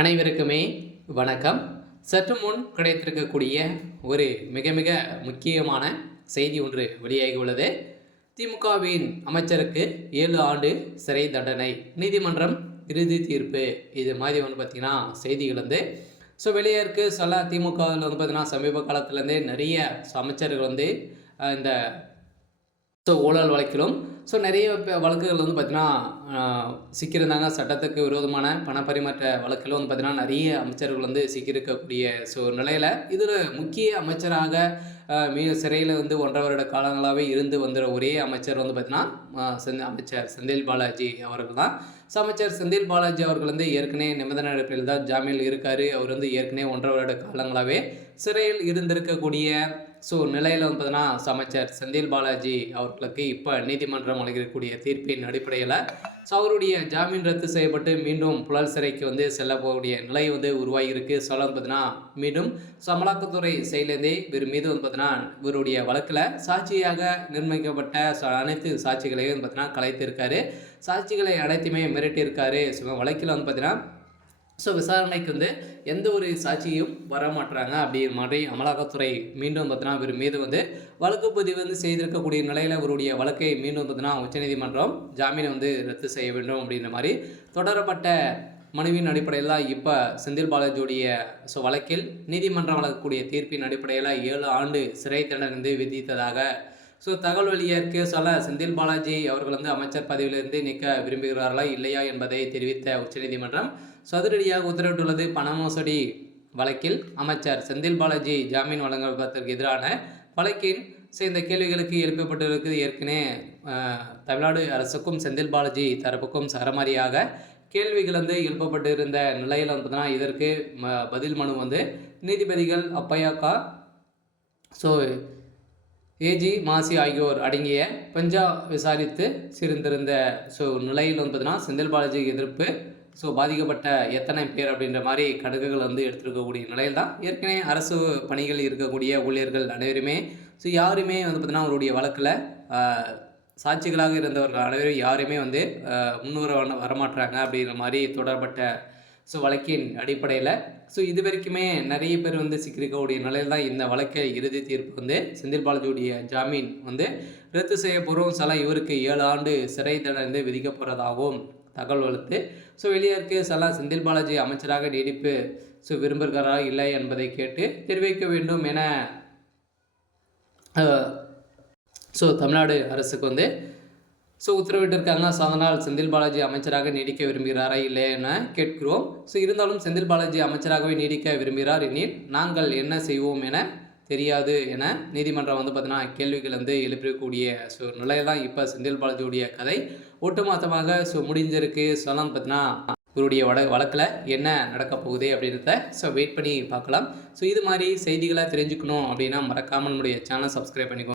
அனைவருக்குமே வணக்கம். சற்று முன் கிடைத்திருக்கக்கூடிய ஒரு மிக மிக முக்கியமான செய்தி ஒன்று வெளியாகி உள்ளது. திமுகவின் அமைச்சருக்கு 7 ஆண்டு சிறை தண்டனை, நீதிமன்றம் இறுதி தீர்ப்பு. இது மாதிரி பார்த்தீங்கன்னா செய்திகள் வெளியே இருக்கு. திமுகவில் பார்த்தீங்கன்னா சமீப காலத்துலேருந்தே நிறைய அமைச்சர்கள் இந்த ஊழல் வழக்கிலும் நிறைய வழக்குகள் பார்த்தீங்கன்னா சிக்கியிருந்தாங்க. சட்டத்துக்கு விரோதமான பணப்பரிமாற்ற வழக்கில் பார்த்தீங்கன்னா நிறைய அமைச்சர்கள் சிக்கியிருக்கக்கூடிய நிலையில் இதில் முக்கிய அமைச்சராக சிறையில் 1.5 வருட காலங்களாகவே இருந்து வந்துற ஒரே அமைச்சர் பார்த்தீங்கன்னா அமைச்சர் செந்தில் பாலாஜி அவர்கள் தான். அமைச்சர் செந்தில் பாலாஜி அவர்கள் ஏற்கனவே நிபந்தனை அடிப்படையில் தான் ஜாமீனில் இருக்கார். அவர் ஏற்கனவே 1.5 வருட காலங்களாகவே சிறையில் இருந்திருக்கக்கூடிய நிலையில் பார்த்தீங்கன்னா அமைச்சர் செந்தில் பாலாஜி அவர்களுக்கு இப்போ நீதிமன்றம் வழங்கக்கூடிய தீர்ப்பின் அடிப்படையில் அவருடைய ஜாமீன் ரத்து செய்யப்பட்டு மீண்டும் புழல் சிறைக்கு செல்ல போகக்கூடிய நிலை உருவாகியிருக்கு. பார்த்தீங்கன்னா மீண்டும் அமலாக்கத்துறை செயலேருந்தே இவர் மீது பார்த்தீங்கன்னா இவருடைய வழக்கில் சாட்சியாக நிர்ணயிக்கப்பட்ட அனைத்து சாட்சிகளையும் பார்த்தீங்கன்னா கலைத்திருக்காரு. சாட்சிகளை அனைத்துமே மிரட்டியிருக்காரு. வழக்கில் பார்த்தீங்கன்னா விசாரணைக்கு எந்த ஒரு சாட்சியும் வரமாட்டுறாங்க அப்படிங்கிற மாதிரி அமலாக்கத்துறை மீண்டும் பார்த்தீங்கன்னா இவர் மீது வழக்கு பதிவு செய்திருக்கக்கூடிய நிலையில் இவருடைய வழக்கை மீண்டும் பார்த்தீங்கன்னா உச்சநீதிமன்றம் ஜாமீனை ரத்து செய்ய வேண்டும் அப்படின்ற மாதிரி தொடரப்பட்ட மனுவின் அடிப்படையில் இப்போ செந்தில் பாலாஜியுடைய வழக்கில் நீதிமன்றம் வழங்கக்கூடிய தீர்ப்பின் அடிப்படையில் 7 ஆண்டு சிறை தண்டனை விதித்ததாக தகவல் வெளியேற்க செந்தில் பாலாஜி அவர்கள் அமைச்சர் பதவியிலிருந்து நீக்க விரும்புகிறார்களா இல்லையா என்பதை தெரிவித்த உச்சநீதிமன்றம் சதுரடியாக உத்தரவிட்டுள்ளது. பண மோசடி வழக்கில் அமைச்சர் செந்தில் பாலாஜி ஜாமீன் வழங்குவதற்கு எதிரான வழக்கின் இந்த கேள்விகளுக்கு எழுப்பப்பட்டிருக்கிறது. ஏற்கனவே தமிழ்நாடு அரசுக்கும் செந்தில் பாலாஜி தரப்புக்கும் சரமாரியாக கேள்விகள் எழுப்பப்பட்டிருந்த நிலையில் பார்த்தீங்கன்னா இதற்கு பதில் மனு நீதிபதிகள் அப்பையாக்கா ஏஜி மாசி ஆகியோர் அடங்கிய பஞ்சா விசாரித்து சிறந்திருந்த நிலையில் பார்த்தீங்கன்னா செந்தில் பாலாஜி எதிர்ப்பு பாதிக்கப்பட்ட எத்தனை பேர் அப்படின்ற மாதிரி கணக்குகள் எடுத்துருக்கக்கூடிய நிலையில் தான் ஏற்கனவே அரசு பணிகள் இருக்கக்கூடிய ஊழியர்கள் அனைவருமே யாருமே பார்த்தீங்கன்னா அவருடைய வழக்கில் சாட்சிகளாக இருந்தவர்கள் அனைவரும் யாருமே முன்வர வரமாட்டாங்க அப்படிங்கிற மாதிரி தொடரப்பட்ட வழக்கின் அடிப்படையில் இது வரைக்குமே நிறைய பேர் சிக்கியிருக்கக்கூடிய நிலையில் தான் இந்த வழக்கை இறுதி தீர்ப்பு செந்தில் பாலாஜியுடைய ஜாமீன் ரத்து செய்ய போகிறோம். இவருக்கு 7 ஆண்டு சிறை தண்டனை விதிக்க போகிறதாகவும் தகவல் வளர்த்து வெளியே இருக்கு. செந்தில் பாலாஜி அமைச்சராக நீடிப்பு விரும்புகிறாரா இல்லை என்பதை கேட்டு தெரிவிக்க வேண்டும் என தமிழ்நாடு அரசுக்கு உத்தரவிட்டிருக்காங்க. அதனால் செந்தில் பாலாஜி அமைச்சராக நீடிக்க விரும்புகிறாரா இல்லை என கேட்கிறோம். இருந்தாலும் செந்தில் பாலாஜி அமைச்சராகவே நீடிக்க விரும்புகிறார் எனில் நாங்கள் என்ன செய்வோம் என தெரியாது என நீதிமன்றம் பார்த்தீங்கன்னா கேள்விகள் எழுப்பக்கூடிய நிலையில் தான் இப்போ செந்தில் பாலாஜியுடைய கதை ஒட்டுமொத்தமாக முடிஞ்சிருக்கு. பார்த்தீங்கன்னா இவருடைய வழக்கில் என்ன நடக்க போகுது அப்படின்றத வெயிட் பண்ணி பார்க்கலாம். இது மாதிரி செய்திகளை தெரிஞ்சுக்கணும் அப்படின்னா மறக்காமல் நம்முடைய சேனல் சப்ஸ்கிரைப் பண்ணிக்கோங்க.